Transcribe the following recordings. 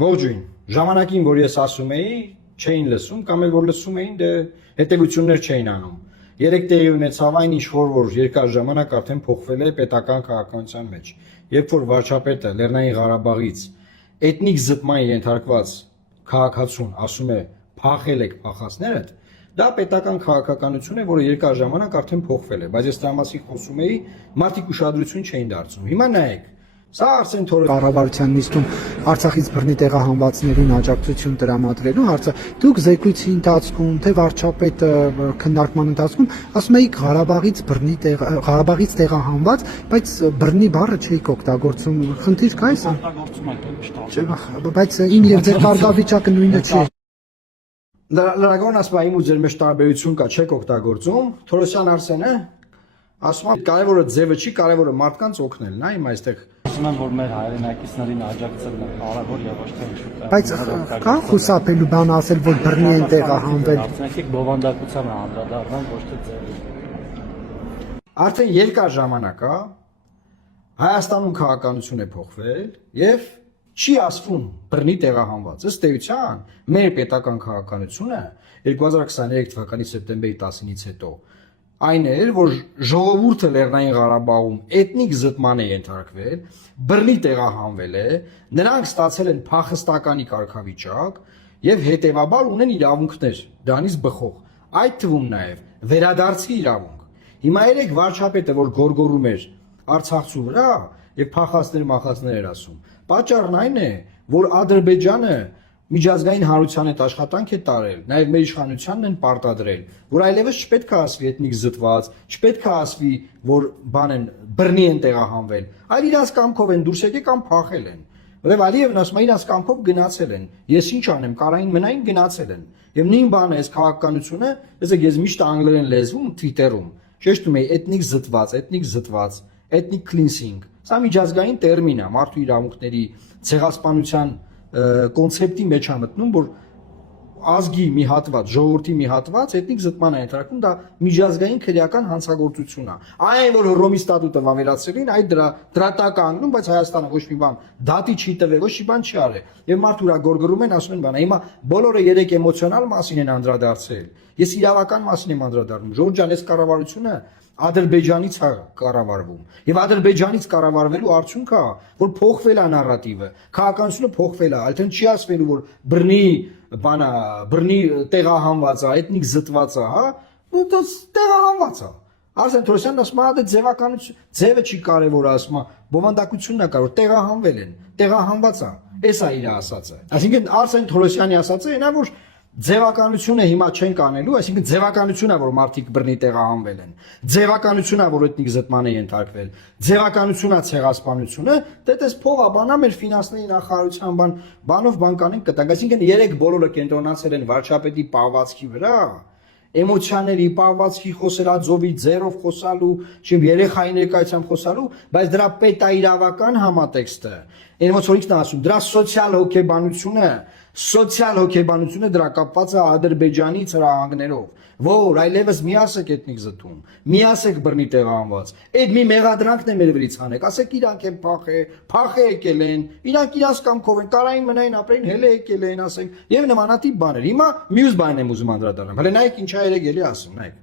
Ողջույն, ժամանակին, որ ես ասում էի, չէին լսում, կամ էլ որ լսում էին, դե հետևություններ չէին անում։ Երեք տեղի ունեցավ այն ինչ որ երկար ժամանակ արդեն փոխվել է պետական քաղաքականության մեջ։ Երբ որ վարչապետը Լեռնային Ղարաբաղից էթնիկ զտման ենթարկված քաղաքացուն ասում է փախել եք փախածներդ, դա պետական քաղաքականություն է, որը երկար ժամանակ արդեն փոխվել է, բայց ես դրա մասին խոսում էի, մարդիկ ուշադրություն չէին դարձնում։ Հիմա նայեք, սա Արսեն Թորոսյանի կառավարության նիստում Արցախից բռնի տեղահանվածներին աջակցություն տրամադրելու հարցը դուք զեկույցի ընթացքում թե վարչապետը քննարկման ընթացքում ասում եք Ղարաբաղից տեղահանված, բայց բռնի բառը չէիք օգտագործում, խնդիր կա այս բայց իմ եւ ձեր կարգավիճակը նույնը չէ։ Լրագրողն ասում է իմ ու ձեր մեջ տարբերություն կա, չեք օգտագործում, Թորոսյան Արսենը ասում է կարևորը ձևը չի, կարևորը մարդկանց օգնելն է, հիմա այստեղ ասում են, որ մեր հայրենակիցներին աջակցելն է կարևոր եւ ոչ թե ինչ-որ։ Բայց կա խուսափելու բան ասել, որ բռնի են տեղահանվել։ Եկեք բովանդակությանը անդրադառնալ, ոչ թե ձևի։ Արդեն երկար ժամանակ է Հայաստանում քաղաքականություն է փոխվել եւ չի ասվում բռնի տեղահանված։ Ըստ էության մեր պետական քաղաքականությունը 2023 թվականի սեպտեմբերի 10-ից հետո այն էր, որ ժողովուրդը Լեռնային Ղարաբաղում էթնիկ զտման է ենթարկվել, բռնի տեղահանվել է, նրանք ստացել են փախստականի կարգավիճակ եւ հետեւաբար ունեն իրավունքներ դրանից բխող, այդ թվում նաեւ վերադարձի իրավունք։ Հիմա երեք վարչապետը, որ գորգորում էր Արցախցու վրա եւ փախածներ էր ասում, պատճառն այն է, որ Ադրբեջանը միջազգային հանրության հետ աշխատանք է տարել, նաև մեր իշխանությանն են պարտադրել, որ այլևս չպետք է ասվի էթնիկ զտված, չպետք է ասվի, որ բան են բռնի են տեղահանվել, այլ իրաց կամքով են դուրս եկել կամ փախել են։ Որովհետև Ալիևն ասում է իրաց կամքով գնացել են։ Ես ինչ անեմ, կարային մնային գնացել են։ Եվ նույն բանը է քաղաքականությունը, ես միշտ անգլերեն լեզվում Twitter-ում շեշտում էի էթնիկ զտված, էթնիկ cleansing։ Սա միջազգային տերմին է, մարդու իրավունքների ցեղասպանության կոնցեպտի մեջ է մտնում, որ ազգի մի հատված, ժողովրդի մի հատված էթնիկ զտման է ենթարկվում, դա միջազգային քրեական հանցագործություն է։ Այն որ Հռոմի ստատուտը վավերացրին, այդ դրա դրատակ անգնում, բայց Հայաստանը ոչ մի բան դատի չի տվել, ոչ մի բան չի արել։ Եվ մարդու վրա գորգորում են, ասում են բան, հիմա բոլորը երեք էմոցիոնալ մասին են անդրադարձել։ Ես իրավական մասին եմ անդրադառնում։ Ժորժ ջան, այս կառավարությունը Ադրբեջանից է կառավարվում եւ Ադրբեջանից կառավարվելու արդյունքը որ փոխվել է նարատիվը, քաղաքականությունը փոխվել է, այլթեն չի ասվելու որ բռնի տեղահանված է, էթնիկ զտված է, հա, դա տեղահանված է։ Արսեն Թորոսյանն ասում է, դա ձևականություն, ձևը չի կարևոր, ասում է, բովանդակությունն է կարևոր, տեղահանվել են, տեղահանված է, էս է իր ասածը։ Այսինքն Արսեն Թորոսյանի ասածը այնա որ ձևականությունը հիմա չենք անելու, այսինքն ձևականությունն է, որ մարդիկ բռնի տեղահանվել են, ձևականությունն է, որ էթնիկ զտման է ենթարկվել, ձևականությունն է ցեղասպանությունը, դե դες փողա բանա մեր ֆինանսների նախարարության բանով բան կանենք կտանք, այսինքն երեք բոլորը կենտրոնացել են վարչապետի պահվածքի վրա, էմոցիաների պահվածքի խոսելաձովի ձեռով խոսալու, չեմ երեխայի ներկայությամբ խոսալու, բայց դրա պետաիրավական համատեքստը, այն ոնց որ ինքն ասում, դրա սոցիալ հոգեբանությունը դրա կապված է Ադրբեջանի ծրահանգներով, որ այլևս մի ասեք էթնիկ զտում, մի ասեք բռնի տեղահանված, այդ մի մեղադրանքն է մեր վրից անեք, ասեք իրանք են փախե եկել են, իրանք իրաց կամքով են, կարային մնային ապրեին, հել եկել են, ասենք, եւ նմանատիպ բաներ։ Հիմա մյուս բանն եմ ուզում անդրադառնալ։ Հələ նայեք ինչա երեք էլի ասում, նայեք։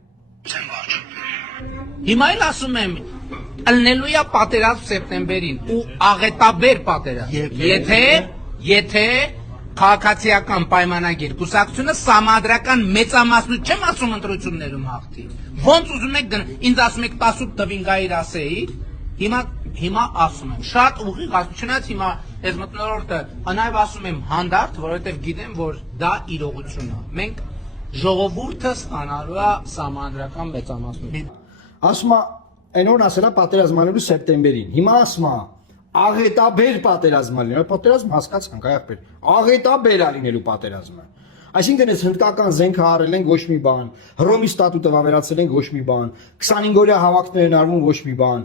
Հիմա էլ ասում եմ, ըլնելու է պատերազմ սեպտեմբերին ու աղետաբեր պատերազմ։ Եթե քաղաքացիական պայմանագիր կուսակցությունը սահմանադրական մեծամասնություն չեմ ասում ընտրություններում հաղթի։ Ոնց ուզում եք ինձ ասում եք 18 տվին գայր ասեի, հիմա ասում եմ, շատ ուղիղ ասում, չնայած հիմա այս մտնոլորտը նաև ասում եմ հանդարտ, որովհետև գիտեմ, որ դա իրողություն է։ Մենք ժողովուրդը ստանալու է սահմանադրական մեծամասնություն։ Ասում է, այն օրն ասելա պատերազմանելու սեպտեմբերին։ Հիմա ասում է աղետաբեր պատերազմ լինելու, պատերազմ հասկացանք, այախպեր, աղետաբեր լինելու պատերազմը։ Այսինքն այս հնդկական զենքը առել են ոչ մի բան, Հռոմի ստատուտը վավերացրել են ոչ մի բան, 25-օրյա հավաքներ են արվում ոչ մի բան,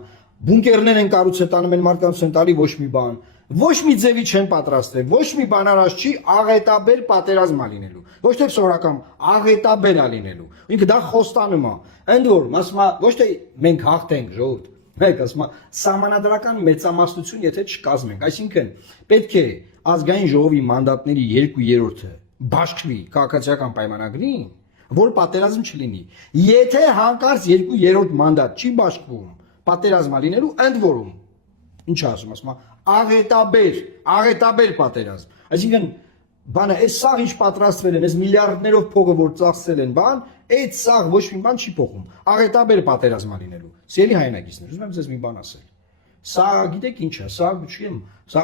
բունկերներ են կառուցել տանում են մարդկանց են տալի ոչ մի բան, ոչ մի ձևի չեն պատրաստել, ոչ մի բան արած չի աղետաբեր պատերազմ լինելու, ոչ թե սովորական աղետաբեր լինելու։ Ինքը դա խոստանում է, ընդ որ, ասում է, ոչ թե մենք հաղթենք ժողովուրդ, Մեկ ասում սահմանադրական մեծամասնություն եթե չկազմենք, այսինքն պետք է ազգային ժողովի մանդատների 2/3-ը բաշխվի քաղաքացիական պայմանագրին, որ պատերազմ չլինի։ Եթե հանկարծ 2/3 մանդատ չի բաշխվում, պատերազմա լինելու ընդ որում ինչ ասում աղետաբեր պատերազմ։ Այսինքն բանը այս սաղ ինչ պատրաստվել են, այս միլիարդներով փողը որ ծախսել են, այդ սաղ ոչ մի բան չի փոխում։ Աղետաբեր պատերազմա լինելու։ Սիրելի հայրենակիցներ, ուզում եմ ձեզ մի բան ասել։ Սա գիտեք ինչ է, սա չեմ, սա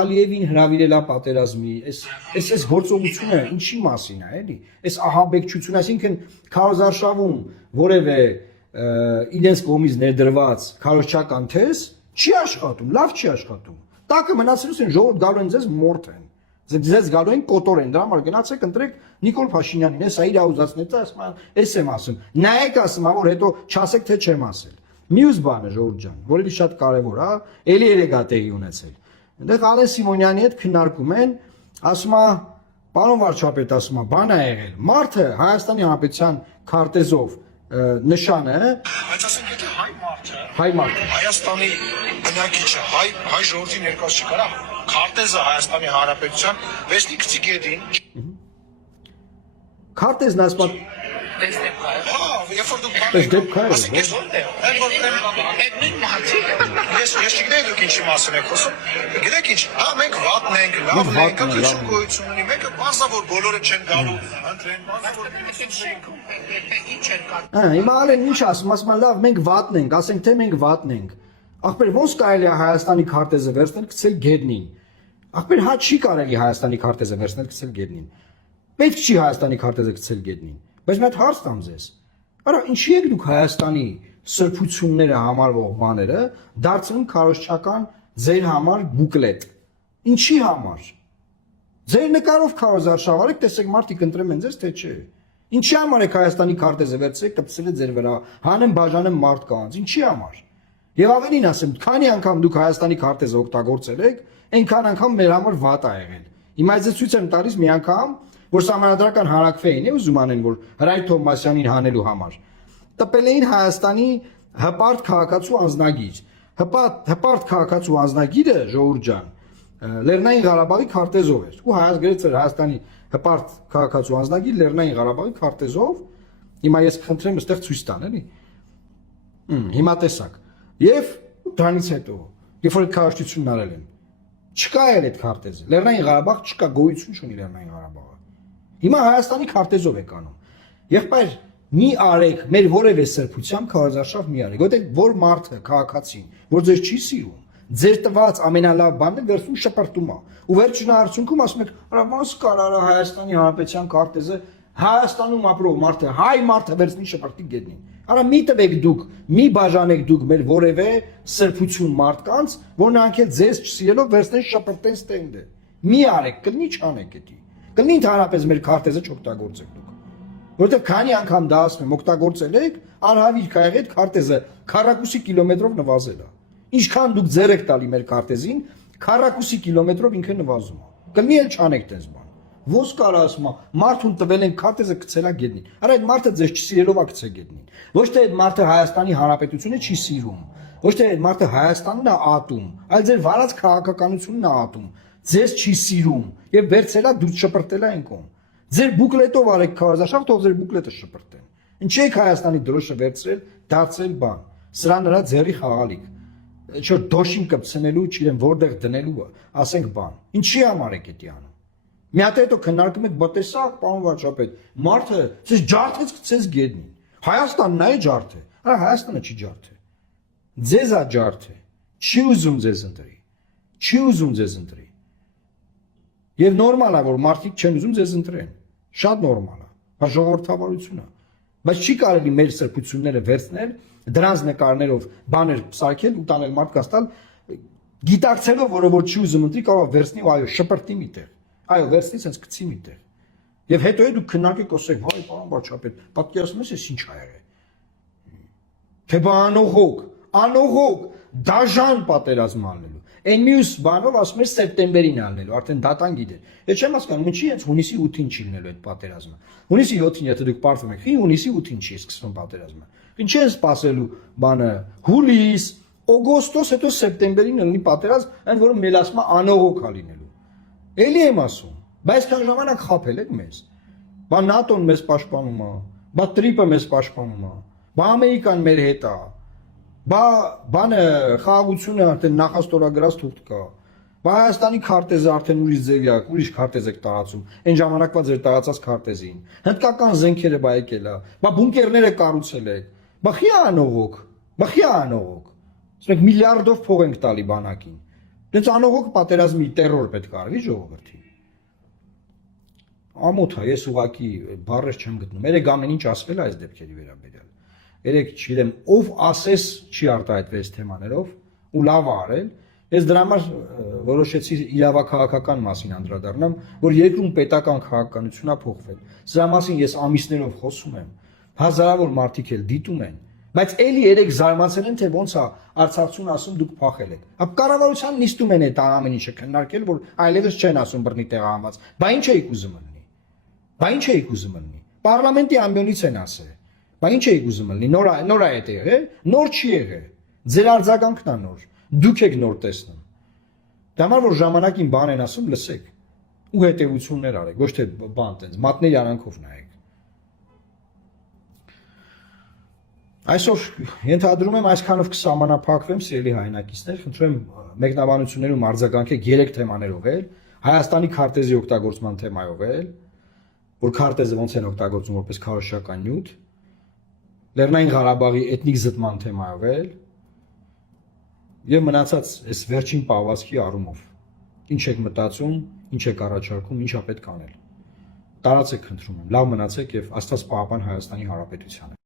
Ալիևին հրավիրելա պատերազմի, այս գործողությունը ինչի մասին է, էլի։ Այս ահաբեկչություն, այսինքն քարոզարշավում որևէ իրենց կողմից ներդրված քարոզչական թես չի աշխատում, լավ չի աշխատում։ Տակը մնացելուց են ժողովուրդ գալու են ձեզ մորթ են։ Ձեզ գալու են կոտոր են, դրա համար գնացեք ընտրեք Նիկոլ Փաշինյանին, էս իր ուզածնեծը, ասում եմ, էս եմ ասում։ Նայեք ասում, որ հետո չասեք թե չեմ ասել։ Մյուս բանը ժողովուրդ ջան, որը շատ կարևոր է, էլի երեգա տեղի ունեցել։ Այնտեղ Ալեն Սիմոնյանի հետ քննարկում են, ասում է, պարոն վարչապետ, ասում է, բան է եղել։ Մարդը Հայաստանի Հանրապետության քարտեզով նշանը, բայց ասենք եթե հայ մարդը Հայաստանի բնակիչը, հայ ժողովրդի ներկայացուցիչ չկարա քարտեզը Հայաստանի Հանրապետության վեսնիկցի գետին քարտեզն ասում երբ որ դուք Պես դեպք է, ասեք ես Այդ նույն մարդիկ ես չգիտեի դուք ինչի մասին եք խոսում գիտեք ինչ հա մենք վատն ենք լավն ենք քիչ գոյություն ունի մեկը բացա որ բոլորը չեն գալու ընտրեն բացա որ ինչ են կա Հիմա Ալեն ինչ ասում լավ մենք վատն ենք, ասենք թե մենք վատն ենք։ Ախպեր ոնց կարելի է Հայաստանի քարտեզը վերցնել գցել գետնին։ Ախպեր հա չի կարելի Հայաստանի քարտեզը վերցնել գցել գետնին։ Պետք չի Հայաստանի քարտեզը գցել գետնին։ Բայց մի հատ հարց տամ ձեզ։ Արա ինչի եք դուք Հայաստանի սրբությունները համարվող բաները դարձնում քարոզչական ձեր համար բուկլետ։ Ինչի համար։ Ձեր նկարով քարոզարշավարեք, տեսեք մարդիկ ընտրեմ են ձեզ թե չէ։ Ինչի համար եք Հայաստանի քարտեզը վերցրեք, կպցրեք ձեր վրա, հանեմ բաժանեմ մարդկանց, ինչի համար։ Եվ ավելին ասեմ, քանի անգամ դուք Հայաստանի քարտեզը օգտագործել եք, այնքան անգամ մեր համար վատ է եղել։ Հիմա ես ցույց եմ տալիս մի անգամ, որ սահմանադրական հանրակրվեին է ուզում անեն, որ Հրայր Թովմասյանին հանելու համար։ Տպել էին Հայաստանի հպարտ քաղաքացու անձնագիր։ Հպարտ քաղաքացու անձնագիրը ժողովուրդ ջան, Լեռնային Ղարաբաղի քարտեզով էր։ Ու գրեց Հայաստանի հպարտ քաղաքացու անձնագիր Լեռնային Ղարաբաղի քարտեզով։ Հիմա ես խնդրեմ այստեղ ցույց տան, էլի։ Հիմա տեսակ։ Եվ դրանից հետո, երբ որ այդ քարոզչությունն արել են, չկա էլ այդ քարտեզը։ Լեռնային Ղարաբաղ չկա, գոյություն չունի Լեռնային Ղարաբաղը։ Հիմա Հայաստանի քարտեզով եք անում։ Եղբայր, մի արեք, մեր որևէ սրբությամբ քարոզարշավ մի արեք, որտեղ որ մարդը քաղաքացին, որ ձեզ չի սիրում, ձեր տված ամենալավ բանն է վերցնում շպրտում է։ Ու վերջին արդյունքում ասում եք, «Արա ոնց կարա Հայաստանի Հանրապետության քարտեզը Հայաստանում ապրող մարդը, հայ մարդը վերցնի շպրտի գետնին»։ Արա մի տվեք դուք, մի բաժանեք դուք մեր որևէ սրբություն մարդկանց, որ նրանք էլ ձեզ չսիրելով վերցնեն շպրտեն ստենդը։ Մի արեք, կլինի չանեք դա։ Կլինի ընդհանրապես մեր քարտեզը չօգտագործեք դուք։ Որտեղ քանի անգամ դա ասում եմ, օգտագործել եք, անհավիր կա եղել քարտեզը քառակուսի կիլոմետրով նվազել է։ Ինչքան դուք ձեր եք տալի մեր քարտեզին, քառակուսի կիլոմետրով ինքը նվազում է։ Կլինի էլ չանեք դες բան։ Ոնց կարա ասում է, մարդուն տվել են քարտեզը գցելա գետնին։ Արա այդ մարդը ձեզ չսիրելով է գցել գետնին։ Ոչ թե այդ մարդը Հայաստանի Հանրապետությունը չի սիրում, ոչ թե այդ մարդը Հայաստանն է ատում, այլ ձեր վարած քաղաքականությունն է ատում։ Ձեզ չի սիրում եւ վերցելա դուրս շպրտելա այն կողմ։ Ձեր բուկլետով արեք քարոզարշավ, թող ձեր բուկլետը շպրտեն։ Ինչի եք Հայաստանի դրոշը վերցրել, դարձրել բան։ Սրա նրա ձեռի խաղալիք։ Չէ՞ դոշին կպցնելու, չգիտեմ որտեղ դնելու, ասենք բան։ Ինչի համար եք դա անում։ Մի հատ հետո քննարկում եք, բտեսակ, պարոն վարչապետ, մարդը ցես ջարդեց գցես գետնին։ Հայաստանն է ջարդը։ Արա Հայաստանը չի ջարդը։ Ձեզ է ջարդը։ Չի ուզում ձեզ ընտրի։ Չի ուզում ձեզ ընտրի։ Եվ նորմալ է, որ մարդիկ չեն ուզում ձեզ ընտրեն։ Շատ նորմալ է։ Բա ժողովրդավարություն է։ Բայց չի կարելի մեր սրբությունները վերցնել, դրանց նկարներով բաներ սարքել ու տանել մարդկանց տալ, գիտակցելով, որ չի ուզում ընտրի, կարող վերցնի ու այո, շպրտի միտեղ։ Այո, վերցնի, sense գցի միտեղ։ Եվ հետո դուք քննարկեք, ասեք, «Վայ, պարոն վարչապետ, պատկերացնում ես ինչ ա եղել»։ Թե բա անողոք, դաժան պատերազմ անելու։ Այն մյուս բանով ասում էր սեպտեմբերին անելու, արդեն դատան գիտեր։ Ես չեմ հասկանում, ինչի հենց հունիսի 8-ին չի լինելու այդ պատերազմը։ Հունիսի 7-ին եթե դուք պարտվում եք, հունիսի 8-ին չի սկսվում պատերազմը։ Ինչ են սպասելու բանը հուլիս, օգոստոս, հետո սեպտեմբերին լինի պատերազմ, այն որը մելասմա անողոք է լինելու։ Էլի եմ ասում, բայց քան ժամանակ խափել եք մեզ։ Բա ՆԱՏՕ-ն մեզ պաշտպանում է, բա տրիպը մեզ պաշտպանում է, բա Ամերիկան մեր հետ է, բա բանը խաղաղությունը արդեն նախաստորագրած թուղթ կա։ Բա Հայաստանի քարտեզը արդեն ուրիշ ձևի է, ուրիշ քարտեզ եք տարածում։ Այն ժամանակվա ձեր տարածած քարտեզին։ Հնդկական զենքերը բա եկել է, բա բունկերները կառուցել եք։ Բա խի անողոք, բա խի անողոք։ Մենք միլիարդով փող ենք տալի բանակին։ Դենց անողոք պատերազմի տերոր պետք է արվի ժողովրդին։ Ամոթ է, ես ուղակի բառեր չեմ գտնում։ Երեք ամեն ինչ ասվել է այս դեպքերի վերաբերյալ։ Երեք չգիտեմ, ով ասես չի արտահայտվել այս թեմաներով ու լավ է արել։ Ես դրա համար որոշեցի իրավաքաղաքական մասին անդրադառնամ, որ երկրում պետական քաղաքականությունն է փոխվել։ Սրա մասին ես ամիսներով խոսում եմ, հազարավոր մարդիկ էլ դիտում են, բայց էլի երեք զարմացել են, թե ոնց է Արցախցուն ասում դուք փախել եք։ Ապա կառավարության նիստում են այդ ամեն ինչը քննարկել, որ այլևս չեն ասում բռնի տեղահանված։ Բա ինչ էիք ուզում լինի։ Բա ինչ էիք ուզում լինի։ Պարլամենտի ամբիոնից են ասել։ Բա ինչ էիք ուզում լինի։ Նոր է այդ եղել, նոր չի եղել։ Ձեր արձագանքն է նոր։ Դուք եք նոր տեսնում։ Դա համար որ ժամանակին բան են ասում, լսեք ու հետևություններ արեք, ոչ թե բան տենց, մատների արանքով նայեք։ Այսօր ենթադրում եմ այսքանով կսահմանափակվեմ, սիրելի հայրենակիցներ, խնդրում եմ մեկնաբանություններում արձագանքեք 3 թեմաներով էլ, Հայաստանի քարտեզի օգտագործման թեմայով էլ, որ քարտեզը ոնց են օգտագործում որպես քարոզչական նյութ, Լեռնային Ղարաբաղի էթնիկ զտման թեմայով էլ, եւ մնացած այս վերջին պահվածքի առումով։ Ինչ եք մտածում, ինչ եք առաջարկում, ինչա պետք անել։ Տարածեք խնդրում եմ, լավ մնացեք եւ Աստված պահապան Հայաստանի Հանրապետությանը։